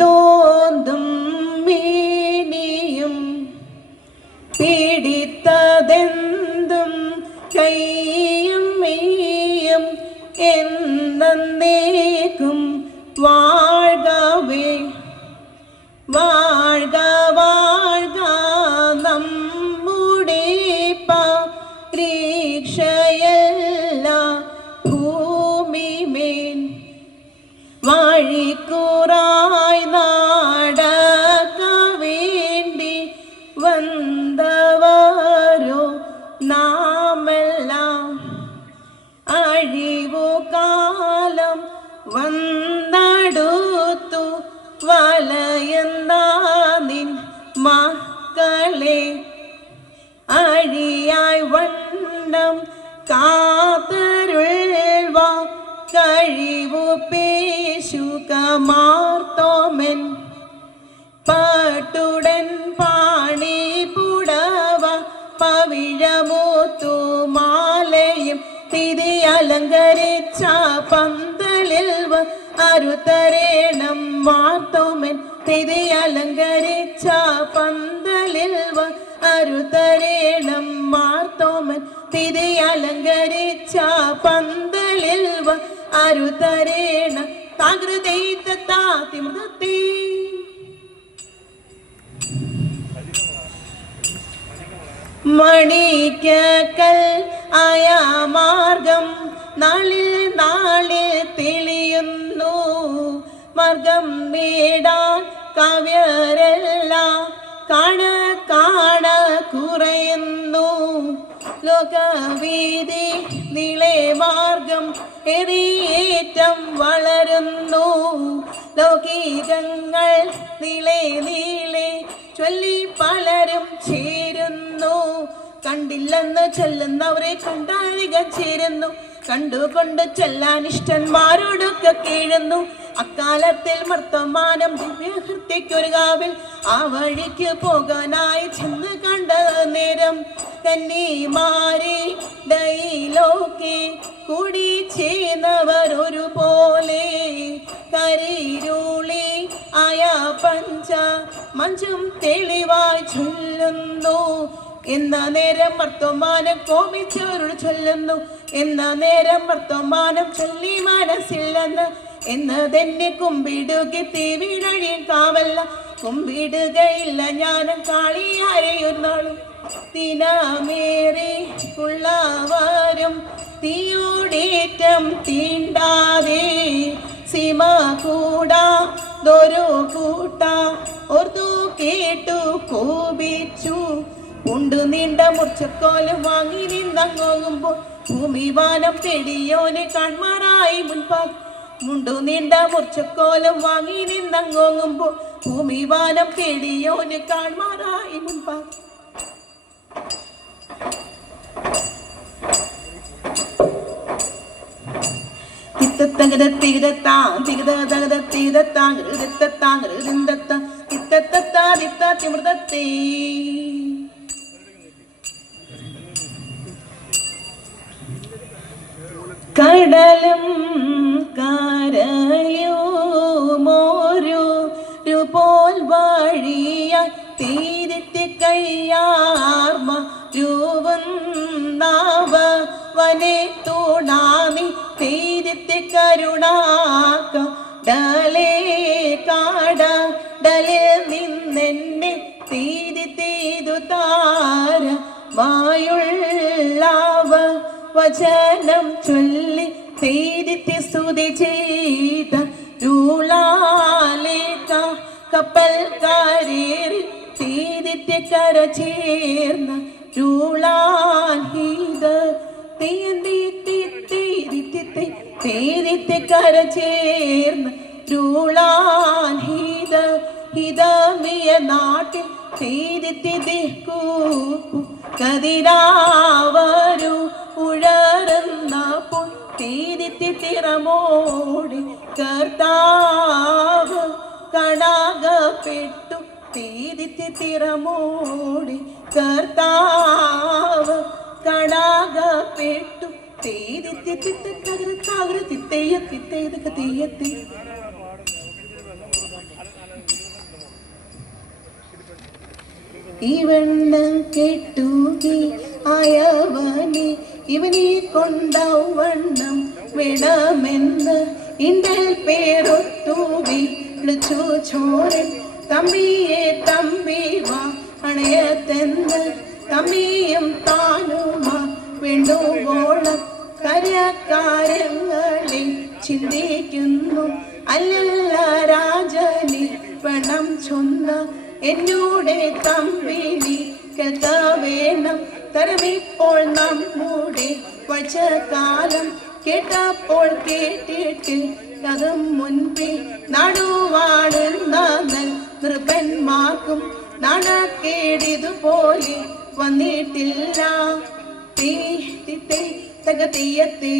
തോന്തും മേനിയും പിടിത്തതെന്തും കൈയും മെയ്യും എന്നേക്കും വാഴ്കവേ വാഴ്ക വാഴ്ക നമ്മുടെ പരീക്ഷയല്ല ഭൂമിമേൽ വഴിക്കുറായി നടക്ക വേണ്ടി വന്നവരോ നാമെല്ലാം അഴിവു കാലം വന്നടുത്തു വലയുന്ന നിൻ മക്കളെ അഴിയായി വണ്ണം കാത്തരുൾവ കഴിവു പേശുക മാർത്തോമൻ പട്ടുടൻ പാണി പുടവ പവിഴമൂത്തു മാലയും തിരി അലങ്കരിച്ച പന്തലിൽ അരുതരേണം മാർത്തോമൻ തിരി അലങ്കരിച്ച പന്തലിൽ അരുതരേണം മാർത്തോമൻ തിരി അലങ്കരിച്ച പന്തലിൽ അരുതരേണം താകൃതൈത്തത്താതിമൃതത്തെ മണിക്കൽ ആയ മാർഗം നാളിൽ നാളിൽ തെളിയുന്നു മാർഗം നേടാൻ കാവ്യരെല്ലാം കാണ കാണ കുറയുന്നു ലോകവീതി നീളെ മാർഗം എറിയേറ്റം വളരുന്നു ലൗകികങ്ങൾ നീളെ നീളെ ചൊല്ലി പലരും ചേരുന്നു കണ്ടില്ലെന്ന് ചൊല്ലുന്നവരെ കണ്ടധികം ചേരുന്നു കണ്ടുകൊണ്ട് ചെല്ലാൻ ഇഷ്ടന്മാരോടൊക്കെ കീഴുന്നു അക്കാലത്തിൽ മർത്തമാനം ദിവ്യഹൃത്യക്കൊരു കാവിൽ ആ വഴിക്ക് പോകാനായി ചെന്ന് കണ്ട നേരം കന്നിമാരെ ഡൈലോക്കെ കൂടി ചേർന്നവർ ഒരുപോലെ കരിരുളി ആയ പഞ്ച മഞ്ചും തെളിവായി ചൊല്ലുന്നു എന്ന നേരം വർത്തമാനം കോപിച്ചവരോട് ചൊല്ലുന്നു എന്ന നേരം വർത്തമാനം ചൊല്ലി മനസ്സില്ലെന്ന് എന്നതെന്നെ കുമ്പിടുക തീവിഴഴിയും കാവല്ല കുമ്പിടുകയില്ല ഞാനും കാളിയാരെയൊന്നാളും ദിനമേറെ ഉള്ളവരും തീയോടേറ്റം തീണ്ടാതെ സീമ കൂടാതൊരു കൂട്ട ഓർത്തു കേട്ടു കോപിച്ചു ഉണ്ടു നീണ്ട മുർച്ചക്കോലും വാങ്ങി നിന്നങ്ങോങ്ങുമ്പോൾ ഭൂമിവാനം തെടിയോനെ കൺമാറായി മുൻപാകെ മുണ്ടു നീണ്ട മുർച്ചക്കോലും വാങ്ങി നിന്നങ്ങോങ്ങുമ്പോൾ ഭൂമിവാനം തെടിയോനെ കൺമാറായി മുൻപാകെ കടലും കരയുമോരു പോൽ വഴിയ തീരത്തെ കയ്യാർമ രൂപന്നാവ വനെ തൂണാമി തീരത്തെ കരുണാക്ക ഡലേ കാട ഡലിൽ നിന്നെന്നെ തീരത്തേതു താര മായുള്ളവ വചനം ചൊല്ലി തീരത്തെ സ്തുതി ചെയ്ത രൂളാലേക്ക കപ്പൽ കരേറി തീരത്തെ കര ചേർന്ന രൂളാഹീത തീരത്തെ കര ചേർന്ന രൂളാഹീത ഹിതമിയ നാട്ടിൽ തീരത്തെ ദിക്കൂപ്പു കതിരാവരു ഉഴറുന്നപ്പോൾ തീരത്തെ തിറമോടി കർത്താവ് കടാകപ്പെട്ടു തീരത്തെ തിറമോടി കർത്താവ് ഇവണ്ണം കെട്ടുകി ആയവനെ ഇവനെ കൊണ്ടവണ്ണം വേണമെന്ന് ഇണ്ടൽ പേരൊത്തു വിളിച്ചു ചോരൻ തമ്പിയെ തമ്പി വാ അണയത്തെന്ന് തമ്മിയും താനുമാ വേണ്ടുവോളം കാര്യകാര്യങ്ങളിൽ ചിന്തിക്കുന്നു അല്ലല്ല രാജനി വേണം ചൊന്ന എന്നോടെ തമ്പിനി കേൾക്ക വേണം തരമിപ്പോൾ നമ്മുടെ വച്ച കാലം കേട്ടപ്പോൾ കേട്ടിട്ട് അതും മുൻപിൽ നടുവാടുന്ന നൃപന്മാർക്കും നാണക്കേടിതുപോലെ വന്നിട്ടില്ല തകതീയത്തേ